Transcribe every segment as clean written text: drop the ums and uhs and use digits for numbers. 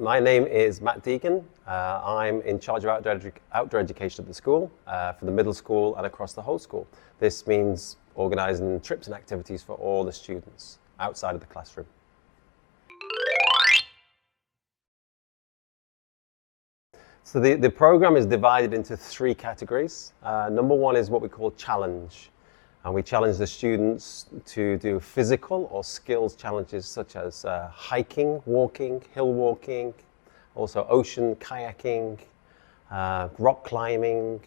my name is Matt Deegan. I'm in charge of outdoor education at the school, for the middle school and across the whole school. This means organising trips and activities for all the students outside of the classroom. So the program is divided into 3 categories. Number 1 is what we call challenge. And we challenge the students to do physical or skills challenges such as hiking, walking, hill walking, also ocean kayaking, rock climbing.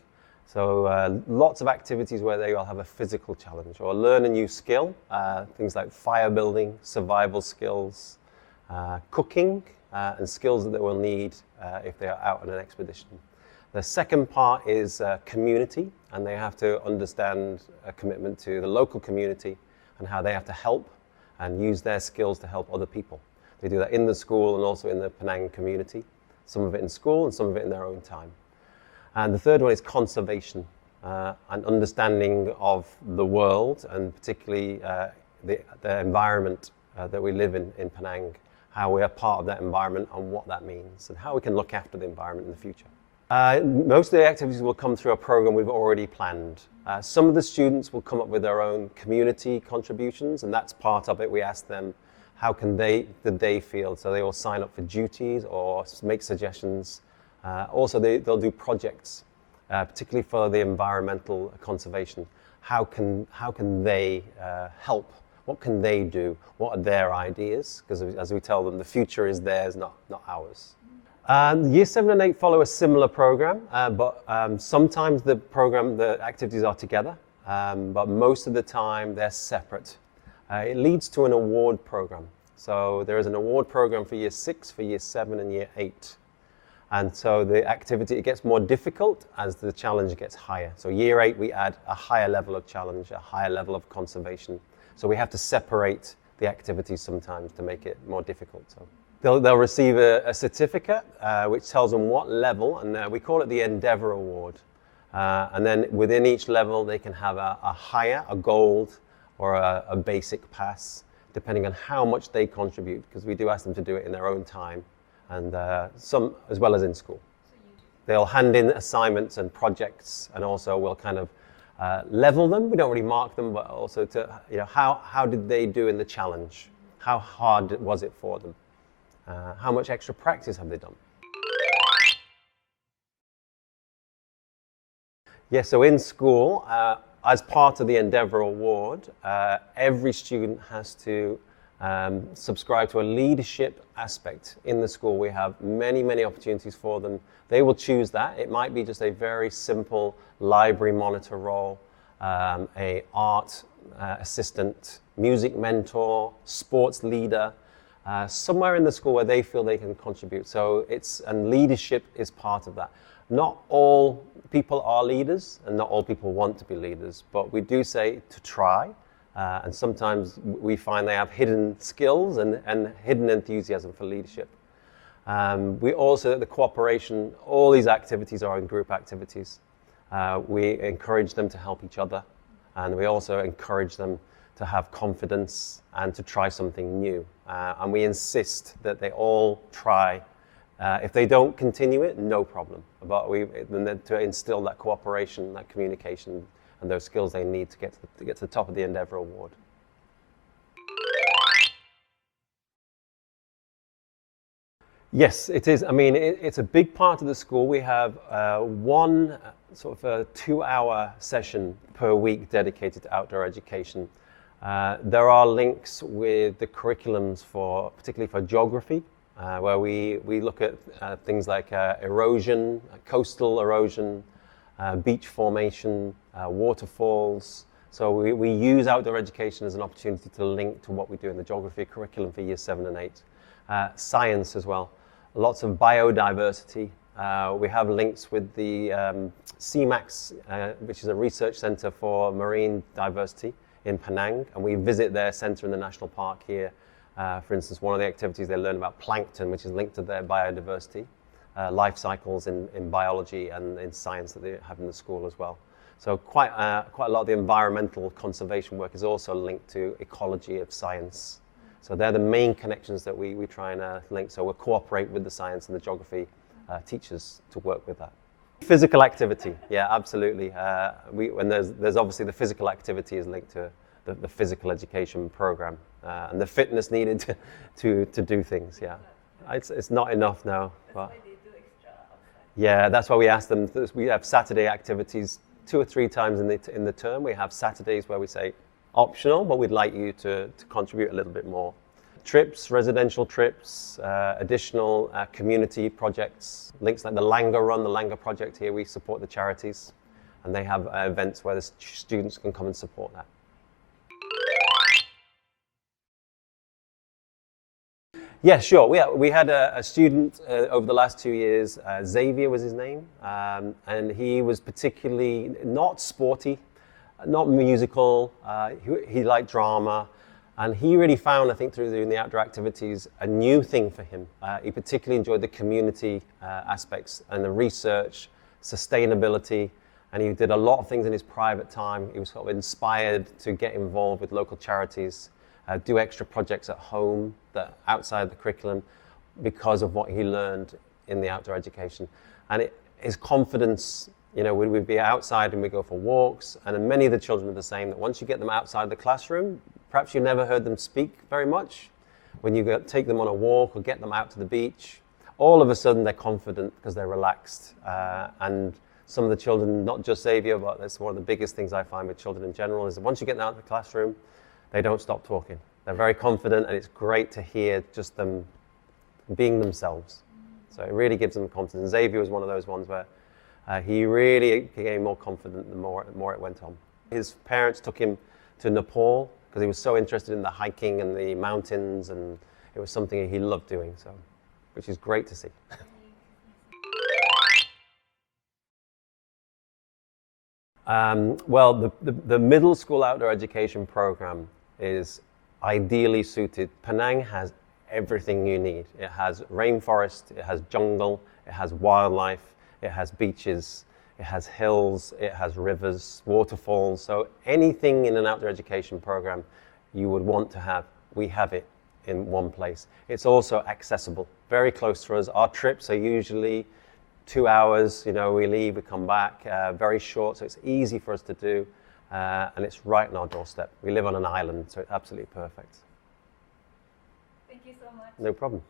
So lots of activities where they will have a physical challenge or learn a new skill, things like fire building, survival skills, cooking, and skills that they will need if they are out on an expedition. The second part is community, and they have to understand a commitment to the local community and how they have to help and use their skills to help other people. They do that in the school and also in the Penang community, some of it in school and some of it in their own time. And the third one is conservation, an understanding of the world and particularly the environment that we live in Penang, how we are part of that environment and what that means and how we can look after the environment in the future. Most of the activities will come through a program we've already planned. Some of the students will come up with their own community contributions, and that's part of it. We ask them how did they feel, so they will sign up for duties or make suggestions. Also, they'll do projects, particularly for the environmental conservation. How can they help? What can they do? What are their ideas? Because as we tell them, the future is theirs, not ours. Year 7 and 8 follow a similar program, but sometimes the activities are together, but most of the time they're separate. It leads to an award program. So there is an award program for year 6, for year 7 and year 8. And so the activity, it gets more difficult as the challenge gets higher. So year 8, we add a higher level of challenge, a higher level of conservation. So we have to separate the activities sometimes to make it more difficult. So they'll receive a certificate which tells them what level, and we call it the Endeavour Award. And then within each level, they can have a higher, a gold, or a basic pass, depending on how much they contribute, because we do ask them to do it in their own time, and some as well as in school. They'll hand in assignments and projects, and also we'll kind of level them. We don't really mark them, but also to, how did they do in the challenge? How hard was it for them? How much extra practice have they done? Yes, so in school, as part of the Endeavour Award, every student has to subscribe to a leadership aspect in the school. We have many, many opportunities for them. They will choose that. It might be just a very simple library monitor role, a art assistant, music mentor, sports leader, somewhere in the school where they feel they can contribute. So and leadership is part of that. Not all people are leaders and not all people want to be leaders, but we do say to try. And sometimes we find they have hidden skills and hidden enthusiasm for leadership. We also, the cooperation, all these activities are in group activities. We encourage them to help each other, and we also encourage them to have confidence and to try something new. And we insist that they all try. If they don't continue it, no problem. But to instill that cooperation, that communication, and those skills they need to get to the top of the Endeavour Award. Yes, it is. I mean, it's a big part of the school. We have one sort of a 2-hour session per week dedicated to outdoor education. There are links with the curriculums particularly for geography, where we look at things like erosion, coastal erosion, beach formation, waterfalls. So we use outdoor education as an opportunity to link to what we do in the geography curriculum for year 7 and 8. Science as well. Lots of biodiversity. We have links with the CMAX, which is a research center for marine diversity in Penang, and we visit their center in the national park here. For instance, one of the activities they learn about plankton, which is linked to their biodiversity, life cycles in biology and in science that they have in the school as well. So quite a lot of the environmental conservation work is also linked to ecology of science So they're the main connections that we try and link. So we'll cooperate with the science and the geography teachers to work with that. Physical activity, yeah, absolutely. And there's obviously the physical activity is linked to the physical education program and the fitness needed to do things, yeah. It's not enough now. But yeah, that's why we ask them. We have Saturday activities 2 or 3 times in the term. We have Saturdays where we say optional, but we'd like you to contribute a little bit more. Trips, residential trips, additional community projects, links like the Langa Run, the Langa project here. We support the charities, and they have events where the students can come and support that. Yeah, sure. We had a student over the last 2 years, Xavier was his name, and he was particularly not sporty, not musical. He liked drama, and he really found, I think, through doing the outdoor activities, a new thing for him. He particularly enjoyed the community aspects and the research, sustainability, and he did a lot of things in his private time. He was sort of inspired to get involved with local charities. Do extra projects at home that outside the curriculum because of what he learned in the outdoor education. And his confidence, you know, we'd be outside and we go for walks, and many of the children are the same, that once you get them outside the classroom, perhaps you never heard them speak very much. When you take them on a walk or get them out to the beach, all of a sudden they're confident because they're relaxed. And some of the children, not just Xavier, but that's one of the biggest things I find with children in general, is that once you get them out of the classroom, they don't stop talking. They're very confident, and it's great to hear just them being themselves. So it really gives them confidence. Xavier was one of those ones where he really became more confident the more it went on. His parents took him to Nepal because he was so interested in the hiking and the mountains, and it was something he loved doing, so, which is great to see. Well, the middle school outdoor education program is ideally suited. Penang has everything you need. It has rainforest, it has jungle, it has wildlife, it has beaches, it has hills, it has rivers, waterfalls. So anything in an outdoor education program you would want to have, we have it in one place. It's also accessible, very close to us. Our trips are usually 2 hours, you know, we leave, we come back, very short, so it's easy for us to do. And it's right on our doorstep. We live on an island, so it's absolutely perfect. Thank you so much. No problem.